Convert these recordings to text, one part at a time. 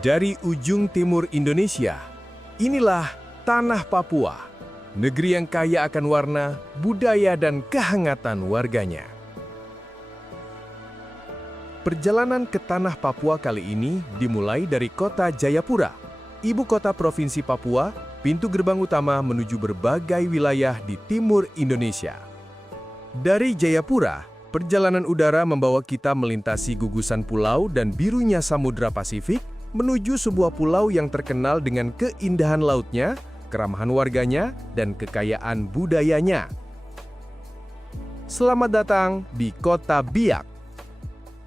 Dari ujung timur Indonesia, inilah tanah Papua, negeri yang kaya akan warna, budaya, dan kehangatan warganya. Perjalanan ke tanah Papua kali ini dimulai dari kota Jayapura, ibu kota Provinsi Papua, pintu gerbang utama menuju berbagai wilayah di timur Indonesia. Dari Jayapura, perjalanan udara membawa kita melintasi gugusan pulau dan birunya Samudra Pasifik menuju sebuah pulau yang terkenal dengan keindahan lautnya, keramahan warganya, dan kekayaan budayanya. Selamat datang di Kota Biak.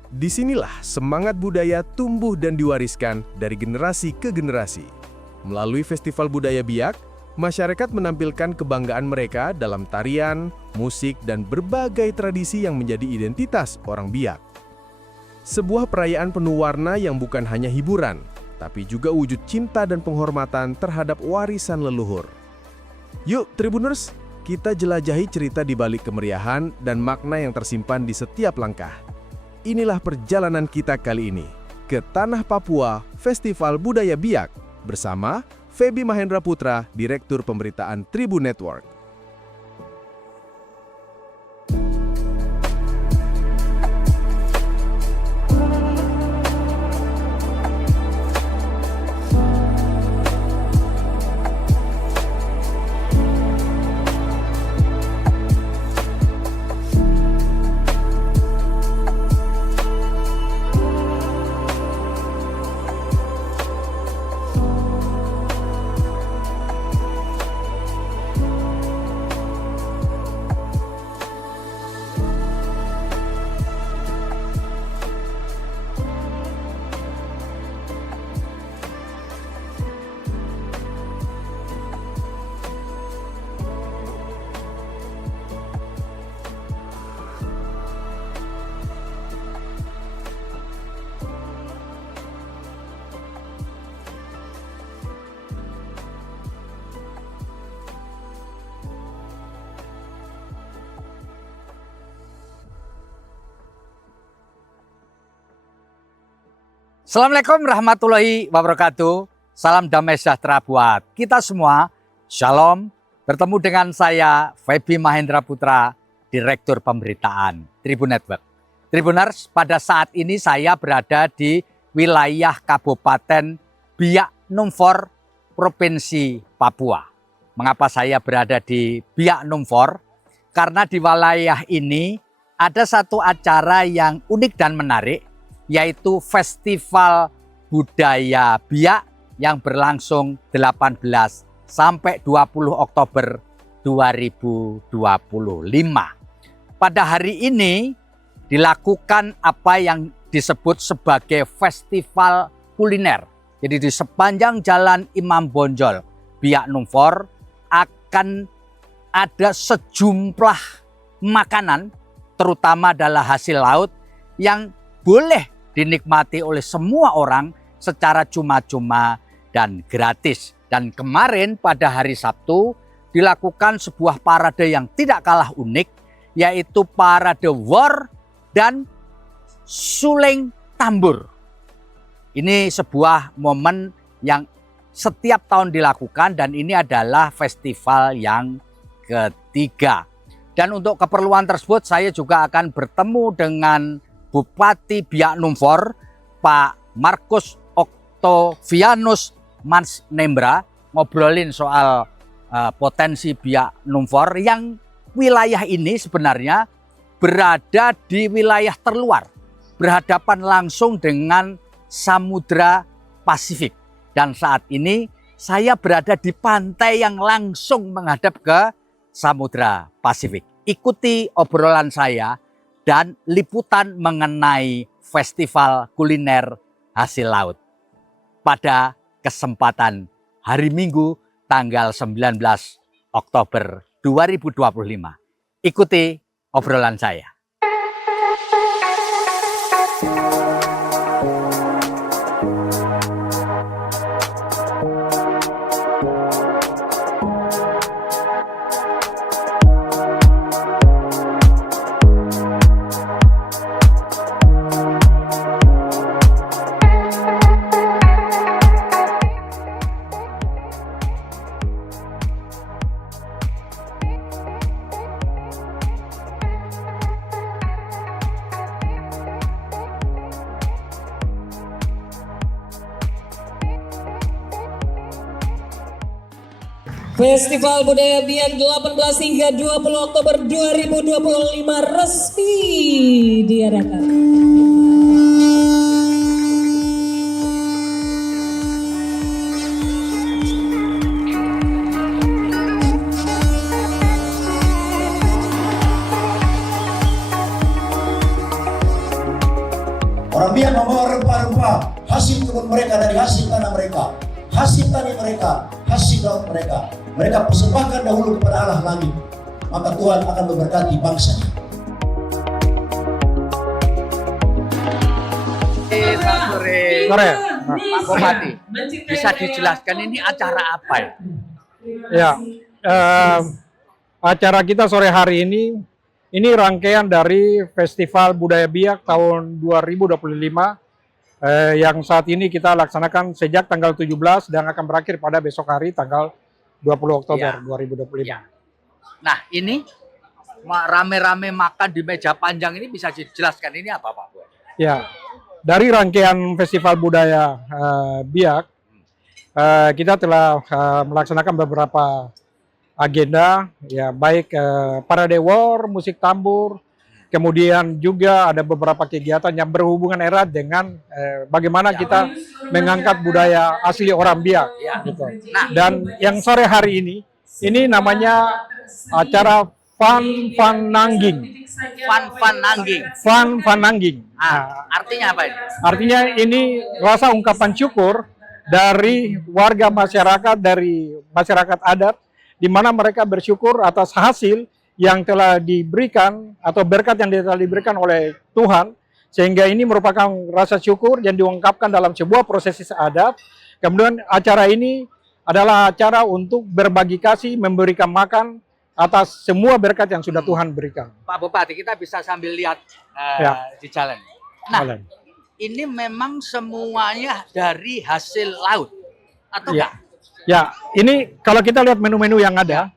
Disinilah semangat budaya tumbuh dan diwariskan dari generasi ke generasi. Melalui Festival Budaya Biak, masyarakat menampilkan kebanggaan mereka dalam tarian, musik, dan berbagai tradisi yang menjadi identitas orang Biak. Sebuah perayaan penuh warna yang bukan hanya hiburan, tapi juga wujud cinta dan penghormatan terhadap warisan leluhur. Yuk Tribuners, kita jelajahi cerita di balik kemeriahan dan makna yang tersimpan di setiap langkah. Inilah perjalanan kita kali ini ke Tanah Papua Festival Budaya Biak bersama Feby Mahendra Putra, Direktur Pemberitaan Tribun Network. Assalamualaikum warahmatullahi wabarakatuh. Salam damai sejahtera buat kita semua. Shalom. Bertemu dengan saya Feby Mahendra Putra, Direktur Pemberitaan Tribun Network. Tribuners, pada saat ini saya berada di wilayah Kabupaten Biak Numfor, Provinsi Papua. Mengapa saya berada di Biak Numfor? Karena di wilayah ini ada satu acara yang unik dan menarik, yaitu Festival Budaya Biak yang berlangsung 18 sampai 20 Oktober 2025. Pada hari ini dilakukan apa yang disebut sebagai festival kuliner. Jadi di sepanjang jalan Imam Bonjol, Biak Numfor akan ada sejumlah makanan, terutama adalah hasil laut yang boleh dinikmati oleh semua orang secara cuma-cuma dan gratis. Dan kemarin pada hari Sabtu dilakukan sebuah parade yang tidak kalah unik, yaitu parade war dan suling tambur. Ini sebuah momen yang setiap tahun dilakukan dan ini adalah festival yang ketiga. Dan untuk keperluan tersebut saya juga akan bertemu dengan Bupati Biak Numfor, Pak Markus Oktovianus Mansnembra, ngobrolin soal potensi Biak Numfor yang wilayah ini sebenarnya berada di wilayah terluar, berhadapan langsung dengan Samudra Pasifik. Dan saat ini saya berada di pantai yang langsung menghadap ke Samudra Pasifik. Ikuti obrolan saya dan liputan mengenai festival kuliner hasil laut pada kesempatan hari Minggu tanggal 19 Oktober 2025. Ikuti obrolan saya. Festival Budaya Biak 18 hingga 20 Oktober 2025 resmi diadakan. Orang Biak membawa rempah-rempah hasil kebun mereka dari hasil tanah mereka, hasil tani mereka, hasil laut mereka. Mereka persembahkan dahulu kepada Allah langit, maka Tuhan akan memberkati bangsanya. Selamat sore. Sore. Pak Bupati, bisa dijelaskan ini acara apa ya? Ya, acara kita sore hari ini rangkaian dari Festival Budaya Biak tahun 2025 yang saat ini kita laksanakan sejak tanggal 17 dan akan berakhir pada besok hari tanggal 20 Oktober 2025. Ya. Nah, ini rame-rame makan di meja panjang ini bisa dijelaskan ini apa Pak? Ya, dari rangkaian Festival Budaya Biak, kita telah melaksanakan beberapa agenda, ya baik parade war, musik tambur, kemudian juga ada beberapa kegiatan yang berhubungan erat dengan bagaimana kita mengangkat budaya asli orang Biak. Ya. Gitu. Dan yang sore hari ini namanya acara Fun Nangging. Fun Nangging. Fun Nangging. Artinya apa ini? Artinya ini rasa ungkapan syukur dari warga masyarakat, dari masyarakat adat, di mana mereka bersyukur atas hasil yang telah diberikan atau berkat yang telah diberikan oleh Tuhan, sehingga ini merupakan rasa syukur yang diungkapkan dalam sebuah prosesi adat. Kemudian acara ini adalah acara untuk berbagi kasih, memberikan makan atas semua berkat yang sudah Tuhan berikan. Pak Bupati, kita bisa sambil lihat di jalan. Nah, ini memang semuanya dari hasil laut atau enggak? Ya, ini kalau kita lihat menu-menu yang ada,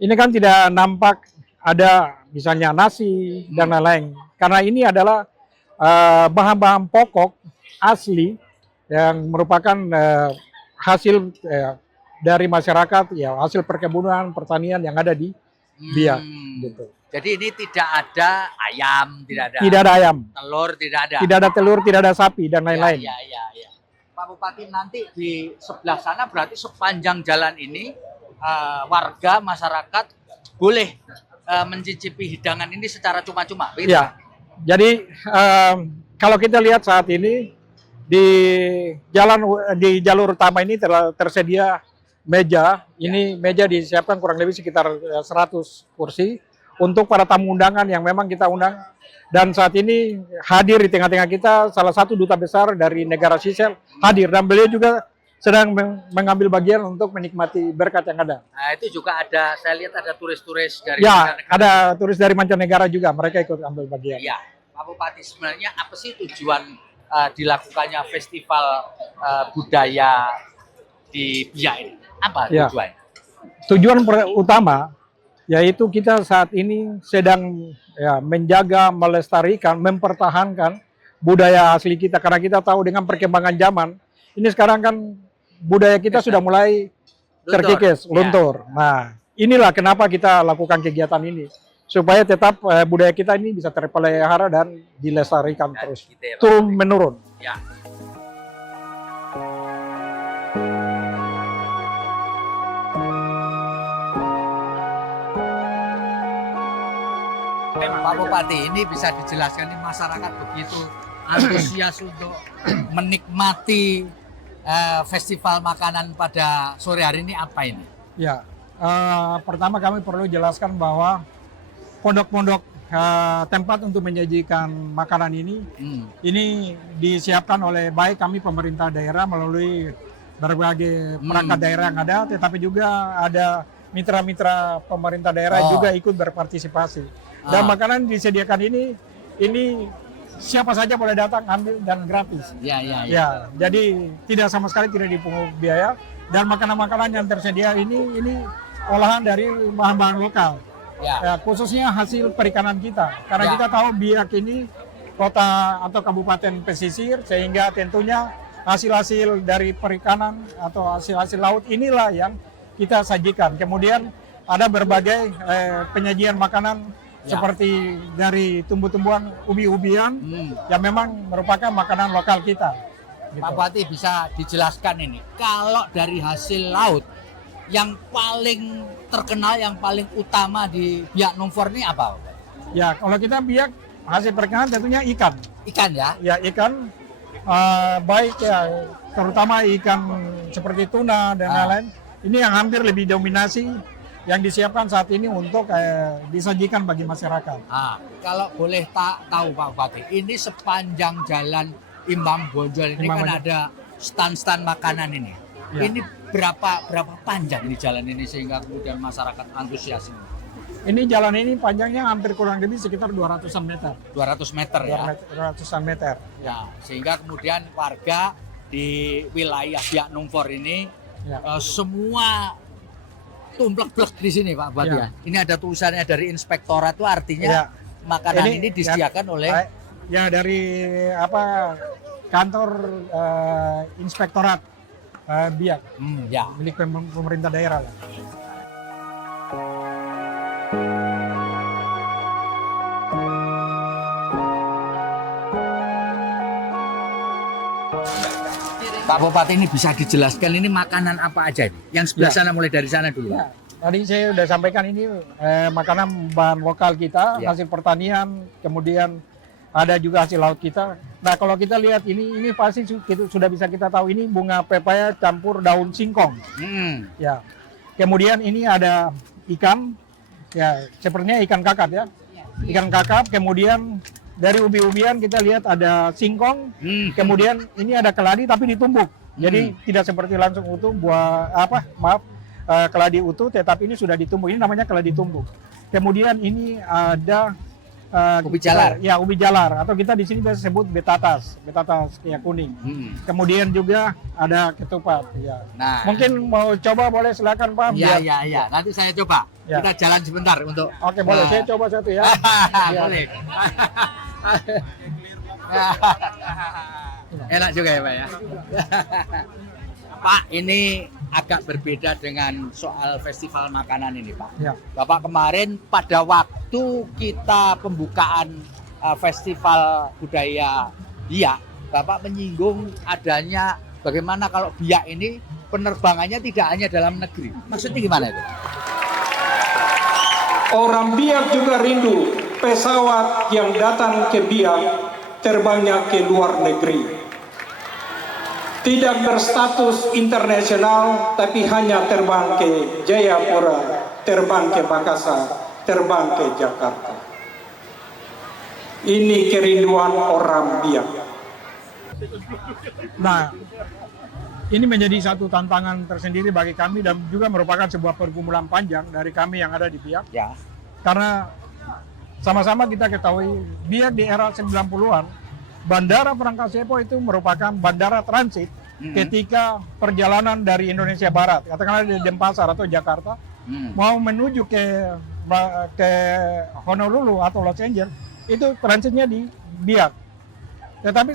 ini kan tidak nampak ada misalnya nasi dan lain-lain. Karena ini adalah bahan-bahan pokok asli yang merupakan hasil dari masyarakat, ya hasil perkebunan, pertanian yang ada di Biak. Gitu. Jadi ini tidak ada ayam, tidak ada ayam, telur, tidak ada. tidak ada telur, tidak ada sapi dan lain-lain. Ya. Pak Bupati, nanti di sebelah sana berarti sepanjang jalan ini warga masyarakat boleh mencicipi hidangan ini secara cuma-cuma. Ya, jadi kalau kita lihat saat ini di jalur utama ini telah tersedia meja. Ini meja disiapkan kurang lebih sekitar 100 kursi untuk para tamu undangan yang memang kita undang. Dan saat ini hadir di tengah-tengah kita salah satu duta besar dari negara Seychelles hadir, dan beliau juga sedang mengambil bagian untuk menikmati berkat yang ada. Nah, itu juga ada, saya lihat ada turis-turis dari mancanegara. Ada turis dari mancanegara juga, mereka ikut ambil bagian. Iya, Pak Bupati, sebenarnya apa sih tujuan dilakukannya festival budaya di Biak ini? Apa tujuannya? Tujuan utama yaitu kita saat ini sedang menjaga, melestarikan, mempertahankan budaya asli kita. Karena kita tahu dengan perkembangan zaman, ini sekarang kan budaya kita sudah mulai terkikis, luntur. Nah, inilah kenapa kita lakukan kegiatan ini. Supaya tetap budaya kita ini bisa terpelihara dan dilestarikan terus, turun menurun. Ya. Pak Bupati, ini bisa dijelaskan, ini masyarakat begitu antusias untuk menikmati festival makanan pada sore hari ini, apa ini? Ya, pertama kami perlu jelaskan bahwa pondok-pondok tempat untuk menyajikan makanan ini disiapkan oleh baik kami pemerintah daerah melalui berbagai perangkat daerah yang ada, tetapi juga ada mitra-mitra pemerintah daerah juga ikut berpartisipasi. Dan makanan disediakan ini siapa saja boleh datang ambil dan gratis. Ya, jadi tidak sama sekali tidak dipungut biaya, dan makanan-makanan yang tersedia ini olahan dari bahan-bahan lokal. Ya, khususnya hasil perikanan kita. Karena kita tahu Biak ini kota atau kabupaten pesisir, sehingga tentunya hasil-hasil dari perikanan atau hasil-hasil laut inilah yang kita sajikan. Kemudian ada berbagai penyajian makanan seperti dari tumbuh-tumbuhan, ubi-ubian yang memang merupakan makanan lokal kita. Gitu. Pak Bupati bisa dijelaskan ini, kalau dari hasil laut yang paling terkenal, yang paling utama di Biak Numfor ini apa? Ya, kalau kita Biak hasil perkenalan tentunya ikan. Ikan ya? Ya, ikan baik ya, terutama ikan seperti tuna dan lain-lain. Ini yang hampir lebih dominasi yang disiapkan saat ini untuk disajikan bagi masyarakat. Kalau boleh tahu Pak Bupati, ini sepanjang jalan Imam Bonjol ini Imam kan Bonjol. ada stand-stand makanan ini. Ya. Ini berapa panjang ini jalan ini sehingga kemudian masyarakat antusias ini? Ini jalan ini panjangnya hampir kurang lebih sekitar 200-an meter. 200 meter ya. 200-an meter. Ya, sehingga kemudian warga di wilayah Biak Numfor ini semua tumplek-plek di sini Pak Bupati ya. Ini ada tulisannya dari inspektorat, itu artinya makanan ini disediakan oleh dari kantor inspektorat Biak milik pemerintah daerah lah. Pak Bupati, ini bisa dijelaskan ini makanan apa aja ini? Yang sebelah sana, mulai dari sana dulu. Ya. Tadi saya sudah sampaikan ini makanan bahan lokal kita, hasil pertanian, kemudian ada juga hasil laut kita. Nah, kalau kita lihat ini pasti sudah bisa kita tahu ini bunga pepaya campur daun singkong. Ya. Kemudian ini ada ikan, ya sepertinya ikan kakap ya. Ikan kakap, kemudian dari ubi-ubian kita lihat ada singkong, kemudian ini ada keladi tapi ditumbuk. Jadi tidak seperti langsung utuh keladi utuh, tetapi ini sudah ditumbuk. Ini namanya keladi tumbuk. Kemudian ini ada ubi jalar. Ya, ubi jalar atau kita di sini biasa sebut betatas kayak kuning. Kemudian juga ada ketupat. Ya. Nah, mungkin mau coba boleh silakan Pak. Iya. Nanti saya coba. Ya. Kita jalan sebentar untuk. Oke, boleh. Saya coba satu ya. Boleh. Enak juga ya Pak ya. Pak, ini agak berbeda dengan soal festival makanan ini Pak. Ya. Bapak kemarin pada waktu kita pembukaan festival budaya Biak, Bapak menyinggung adanya bagaimana kalau Biak ini penerbangannya tidak hanya dalam negeri. Maksudnya gimana itu? Orang Biak juga rindu pesawat yang datang ke Biak terbangnya ke luar negeri. Tidak berstatus internasional, tapi hanya terbang ke Jayapura, terbang ke Makassar, terbang ke Jakarta. Ini kerinduan orang Biak. Nah, ini menjadi satu tantangan tersendiri bagi kami dan juga merupakan sebuah pergumulan panjang dari kami yang ada di Biak. Ya. Karena sama-sama kita ketahui Biak di era 90-an, Bandara Penangkasepo itu merupakan bandara transit ketika perjalanan dari Indonesia Barat, katakanlah dari Denpasar atau Jakarta, mau menuju ke Honolulu atau Los Angeles, itu transitnya di Biak. Tetapi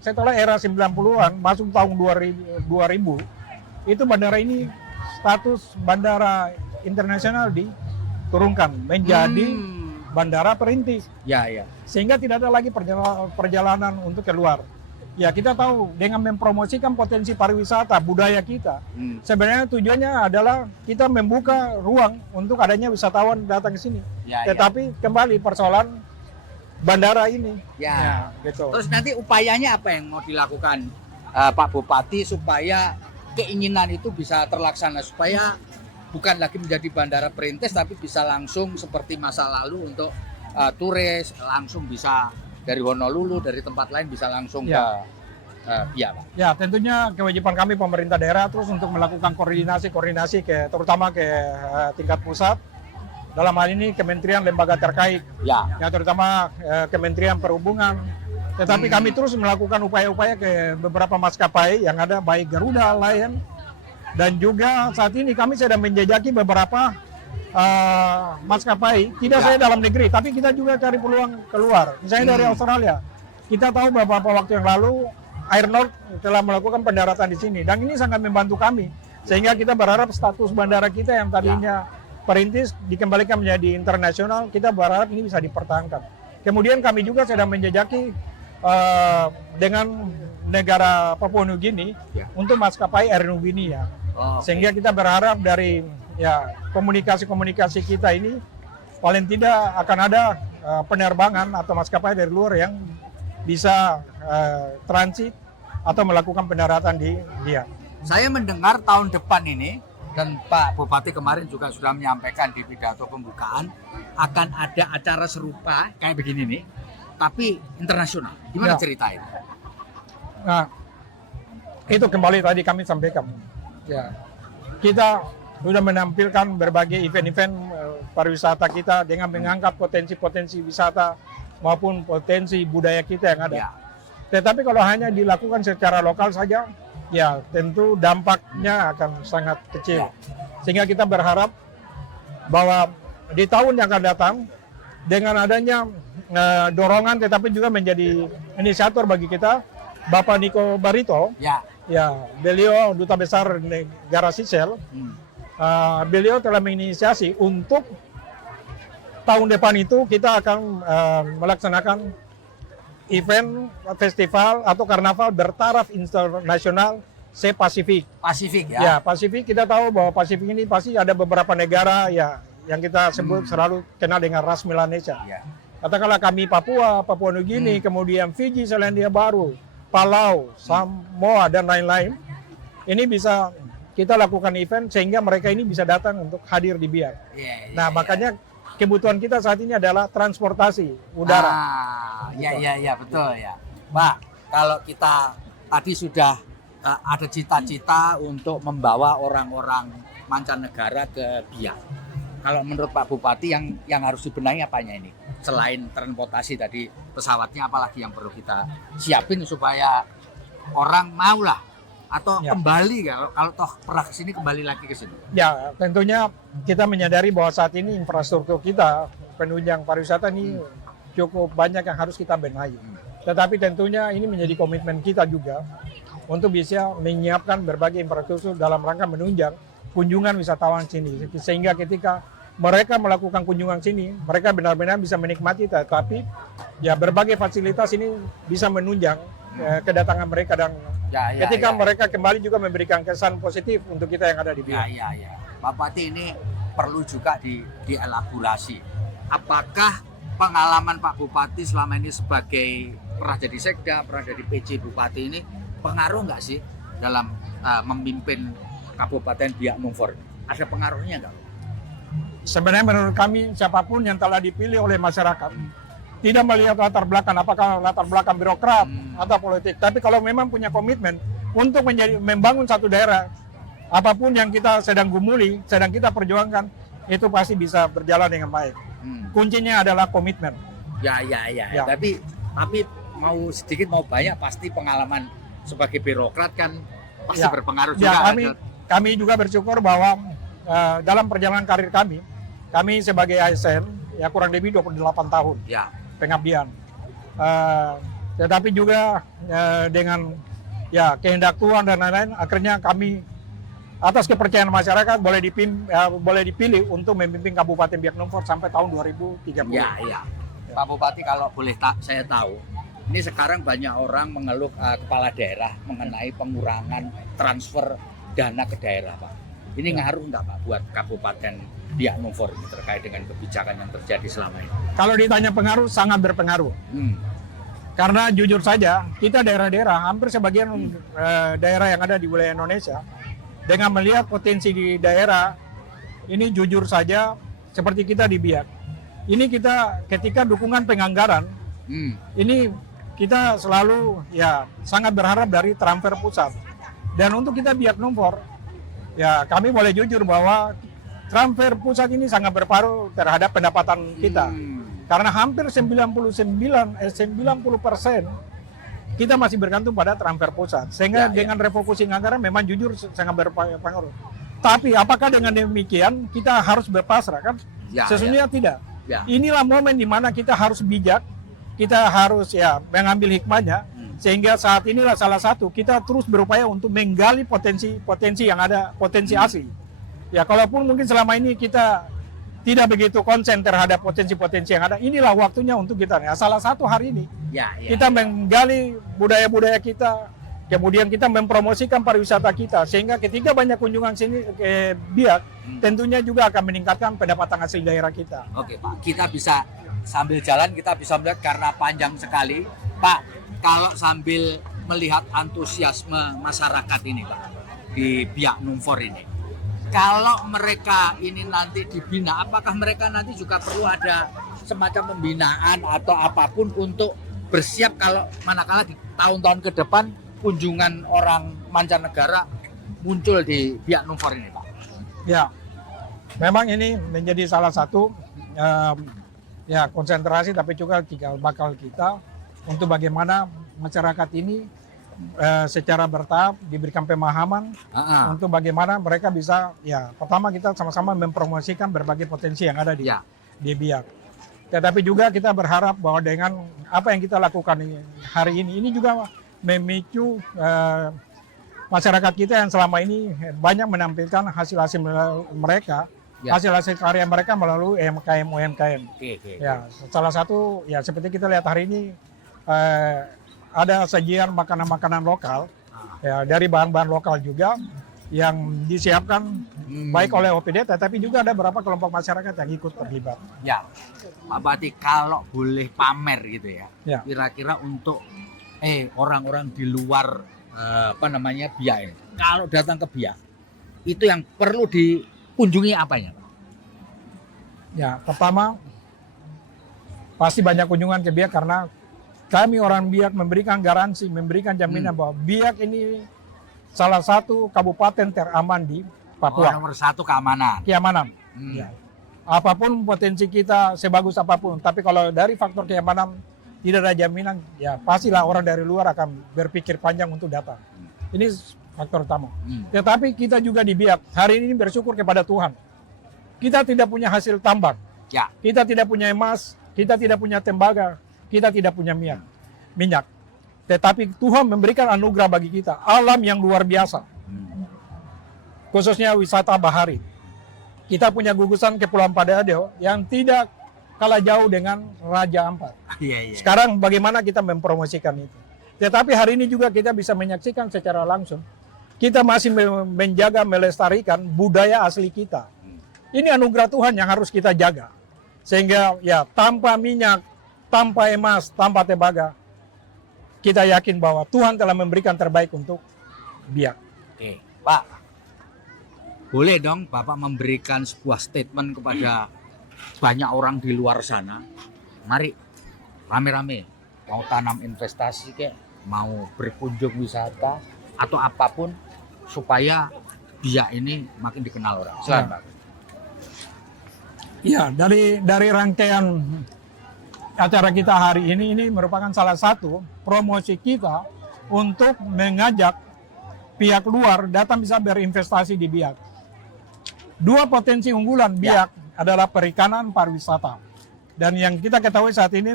setelah era 90-an, masuk tahun 2000, itu bandara ini status bandara internasional diturunkan menjadi bandara perintis. Ya. Sehingga tidak ada lagi perjalanan untuk keluar. Ya, kita tahu dengan mempromosikan potensi pariwisata budaya kita, sebenarnya tujuannya adalah kita membuka ruang untuk adanya wisatawan datang ke sini. Tetapi kembali persoalan bandara ini. Ya. Gitu. Terus nanti upayanya apa yang mau dilakukan Pak Bupati supaya keinginan itu bisa terlaksana, supaya bukan lagi menjadi bandara perintis tapi bisa langsung seperti masa lalu untuk turis langsung bisa dari Honolulu, dari tempat lain bisa langsung ke Biak, Pak. Ya, tentunya kewajiban kami pemerintah daerah terus untuk melakukan koordinasi terutama ke tingkat pusat. Dalam hal ini kementerian lembaga terkait, ya terutama Kementerian Perhubungan. Tetapi kami terus melakukan upaya-upaya ke beberapa maskapai yang ada, baik Garuda, Lion, dan juga saat ini kami sedang menjajaki beberapa maskapai, tidak saya dalam negeri, tapi kita juga cari peluang keluar. Misalnya dari Australia, kita tahu beberapa waktu yang lalu Air North telah melakukan pendaratan di sini, dan ini sangat membantu kami. Sehingga kita berharap status bandara kita yang tadinya perintis dikembalikan menjadi internasional, kita berharap ini bisa dipertahankan. Kemudian kami juga sedang menjajaki dengan negara Papua Nugini untuk maskapai Air Nugini ya. Sehingga kita berharap dari komunikasi-komunikasi kita ini paling tidak akan ada penerbangan atau maskapai dari luar yang bisa transit atau melakukan pendaratan di dia. Saya mendengar tahun depan ini, dan Pak Bupati kemarin juga sudah menyampaikan di pidato pembukaan, akan ada acara serupa kayak begini nih, tapi internasional. Gimana ceritain? Nah, itu kembali tadi kami sampaikan. Ya, kita sudah menampilkan berbagai event-event pariwisata kita dengan mengangkat potensi-potensi wisata maupun potensi budaya kita yang ada. Ya. Tetapi kalau hanya dilakukan secara lokal saja, ya tentu dampaknya akan sangat kecil. Sehingga kita berharap bahwa di tahun yang akan datang, dengan adanya dorongan tetapi juga menjadi inisiator bagi kita, Bapak Niko Barito, beliau Duta Besar Negara Seychelles, beliau telah menginisiasi untuk tahun depan itu kita akan melaksanakan event festival atau karnaval bertaraf internasional se-Pasifik. Pasifik ya? Ya, Pasifik kita tahu bahwa Pasifik ini pasti ada beberapa negara ya yang kita sebut selalu kenal dengan ras Melanesia. Katakanlah kami Papua, Papua Nugini, kemudian Fiji, Selandia Baru, Palau, Samoa, dan lain-lain. Ini bisa kita lakukan event sehingga mereka ini bisa datang untuk hadir di Biak. Nah, makanya kebutuhan kita saat ini adalah transportasi udara. Iya betul ya. Pak, kalau kita tadi sudah ada cita-cita untuk membawa orang-orang mancanegara ke Biak. Kalau menurut Pak Bupati yang harus dibenahi apanya ini? Selain transportasi tadi pesawatnya, apalagi yang perlu kita siapin supaya orang mau lah atau kembali kalau toh pernah ke sini kembali lagi ke sini. Ya, tentunya kita menyadari bahwa saat ini infrastruktur kita penunjang pariwisata ini cukup banyak yang harus kita benahi. Tetapi tentunya ini menjadi komitmen kita juga untuk bisa menyiapkan berbagai infrastruktur dalam rangka menunjang kunjungan wisatawan sini. Sehingga ketika mereka melakukan kunjungan sini, mereka benar-benar bisa menikmati, tetapi ya berbagai fasilitas ini bisa menunjang kedatangan mereka dan ketika mereka kembali juga memberikan kesan positif untuk kita yang ada di Biak. Pak Bupati, ini perlu juga dielaborasi. Apakah pengalaman Pak Bupati selama ini sebagai pernah jadi sekda, pernah jadi PJ Bupati ini pengaruh nggak sih dalam memimpin Kabupaten Biak Numfor? Ada pengaruhnya nggak? Sebenarnya menurut kami siapapun yang telah dipilih oleh masyarakat tidak melihat latar belakang, apakah latar belakang birokrat atau politik, tapi kalau memang punya komitmen untuk membangun satu daerah, apapun yang kita sedang gumuli, sedang kita perjuangkan, itu pasti bisa berjalan dengan baik. Kuncinya adalah komitmen. Ya. Tapi mau sedikit mau banyak pasti pengalaman sebagai birokrat kan pasti berpengaruh juga. Kami juga bersyukur bahwa dalam perjalanan karir kami sebagai ASN ya kurang lebih 28 tahun pengabdian. Tetapi juga dengan kehendak Tuhan dan lain-lain, akhirnya kami atas kepercayaan masyarakat boleh dipilih untuk memimpin Kabupaten Biak Numfor sampai tahun 2030. Pak Bupati, kalau boleh saya tahu, ini sekarang banyak orang mengeluh kepala daerah mengenai pengurangan transfer dana ke daerah, Pak. Ini ngaruh enggak Pak buat Kabupaten Biak Numfor ini terkait dengan kebijakan yang terjadi selama ini? Kalau ditanya pengaruh, sangat berpengaruh. Karena jujur saja, kita daerah-daerah, hampir sebagian daerah yang ada di wilayah Indonesia, dengan melihat potensi di daerah, ini jujur saja seperti kita di Biak. Ini kita ketika dukungan penganggaran, ini kita selalu sangat berharap dari transfer pusat. Dan untuk kita Biak Numfor, kami boleh jujur bahwa transfer pusat ini sangat berpengaruh terhadap pendapatan kita. Karena hampir 90% kita masih bergantung pada transfer pusat. Sehingga dengan refocusing anggaran memang jujur sangat berpengaruh. Tapi apakah dengan demikian kita harus berpasrah kan? Sesungguhnya tidak. Inilah momen di mana kita harus bijak, kita harus mengambil hikmahnya Sehingga saat inilah salah satu kita terus berupaya untuk menggali potensi yang ada, potensi asli. Ya, kalaupun mungkin selama ini kita tidak begitu konsen terhadap potensi-potensi yang ada, inilah waktunya untuk kita. Ya, salah satu hari ini kita menggali budaya-budaya kita, kemudian kita mempromosikan pariwisata kita, sehingga ketika banyak kunjungan sini ke Biak, tentunya juga akan meningkatkan pendapatan asli daerah kita. Oke Pak, kita bisa sambil jalan, kita bisa melihat karena panjang sekali. Pak, kalau sambil melihat antusiasme masyarakat ini Pak, di Biak Numfor ini, kalau mereka ini nanti dibina, apakah mereka nanti juga perlu ada semacam pembinaan atau apapun untuk bersiap kalau manakala di tahun-tahun ke depan kunjungan orang mancanegara muncul di Biak Numfor ini Pak? Ya, memang ini menjadi salah satu ya konsentrasi, tapi juga cikal bakal kita untuk bagaimana masyarakat ini secara bertahap diberikan pemahaman untuk bagaimana mereka bisa, ya pertama kita sama-sama mempromosikan berbagai potensi yang ada di Biak. Tetapi juga kita berharap bahwa dengan apa yang kita lakukan hari ini juga memicu masyarakat kita yang selama ini banyak menampilkan hasil-hasil mereka, hasil-hasil karya mereka melalui UMKM. Ya, salah satu ya seperti kita lihat hari ini ada sajian makanan-makanan lokal ya, dari bahan-bahan lokal juga yang disiapkan baik oleh OPD, tetapi juga ada beberapa kelompok masyarakat yang ikut terlibat. Ya, Pak Bupati, kalau boleh pamer gitu ya, kira-kira untuk orang-orang di luar Biak ini, kalau datang ke Biak, itu yang perlu dikunjungi apanya, Pak? Ya, pertama pasti banyak kunjungan ke Biak karena kami orang Biak memberikan garansi, memberikan jaminan bahwa Biak ini salah satu kabupaten teraman di Papua. Nomor satu keamanan. Ya. Apapun potensi kita sebagus apapun, tapi kalau dari faktor keamanan tidak ada jaminan, ya pastilah orang dari luar akan berpikir panjang untuk datang. Ini faktor utama. Tetapi kita juga di Biak hari ini bersyukur kepada Tuhan. Kita tidak punya hasil tambang. Ya. Kita tidak punya emas, kita tidak punya tembaga, kita tidak punya minyak. Tetapi Tuhan memberikan anugerah bagi kita, alam yang luar biasa. Khususnya wisata bahari. Kita punya gugusan Kepulauan Padadeo yang tidak kalah jauh dengan Raja Ampat. Sekarang bagaimana kita mempromosikan itu. Tetapi hari ini juga kita bisa menyaksikan secara langsung. Kita masih menjaga, melestarikan budaya asli kita. Ini anugerah Tuhan yang harus kita jaga. Sehingga ya tanpa minyak, tanpa emas, tanpa tembaga, kita yakin bahwa Tuhan telah memberikan terbaik untuk Biak. Oke, Pak, boleh dong Bapak memberikan sebuah statement kepada banyak orang di luar sana. Mari rame-rame mau tanam investasi mau berkunjung wisata atau apapun supaya Biak ini makin dikenal orang. Silakan, Pak. Ya, dari rangkaian acara kita hari ini merupakan salah satu promosi kita untuk mengajak pihak luar datang bisa berinvestasi di Biak. Dua potensi unggulan Biak adalah perikanan, pariwisata. Dan yang kita ketahui saat ini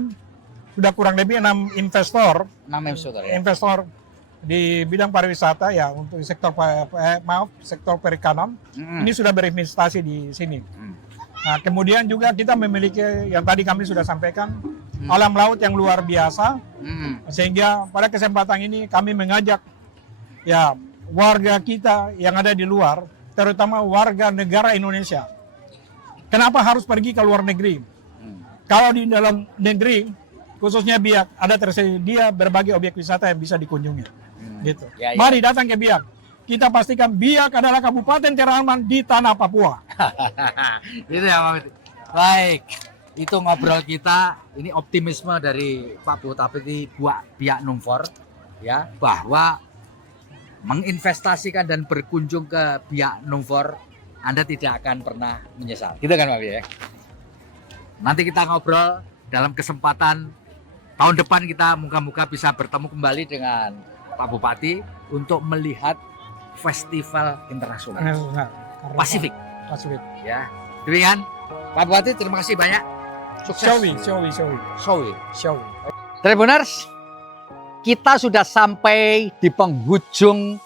sudah kurang lebih 6 investor di bidang pariwisata ya untuk sektor perikanan ini sudah berinvestasi di sini. Nah, kemudian juga kita memiliki yang tadi kami sudah sampaikan alam laut yang luar biasa, sehingga pada kesempatan ini kami mengajak ya warga kita yang ada di luar, terutama warga negara Indonesia. Kenapa harus pergi ke luar negeri? Kalau di dalam negeri, khususnya Biak, ada tersedia berbagai objek wisata yang bisa dikunjungi. Gitu. Mari datang ke Biak. Kita pastikan Biak adalah kabupaten teraman di tanah Papua. Gitu ya, Pak. Baik, itu ngobrol kita. Ini optimisme dari Pak Bupati Biak Numfor ya, bahwa menginvestasikan dan berkunjung ke Biak Numfor, Anda tidak akan pernah menyesal. Gitu kan, Pak ya? Nanti kita ngobrol dalam kesempatan tahun depan, kita moga-moga bisa bertemu kembali dengan Pak Bupati untuk melihat Festival Internasional Pasifik. Ya, demikian Pak Bupati, terima kasih banyak. Sukses. Showy. Tribuners, kita sudah sampai di penghujung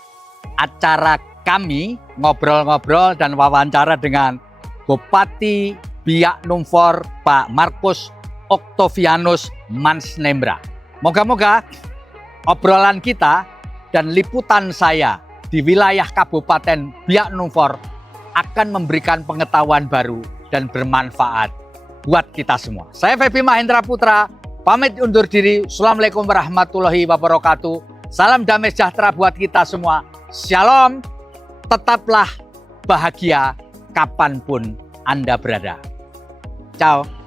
acara kami, ngobrol-ngobrol dan wawancara dengan Bupati Biak Numfor Pak Markus Octavianus Mansnembra. Moga-moga obrolan kita dan liputan saya di wilayah Kabupaten Biak Numfor akan memberikan pengetahuan baru dan bermanfaat buat kita semua. Saya Feby Mahendra Putra, pamit undur diri. Assalamualaikum warahmatullahi wabarakatuh. Salam damai sejahtera buat kita semua. Shalom, tetaplah bahagia kapanpun Anda berada. Ciao.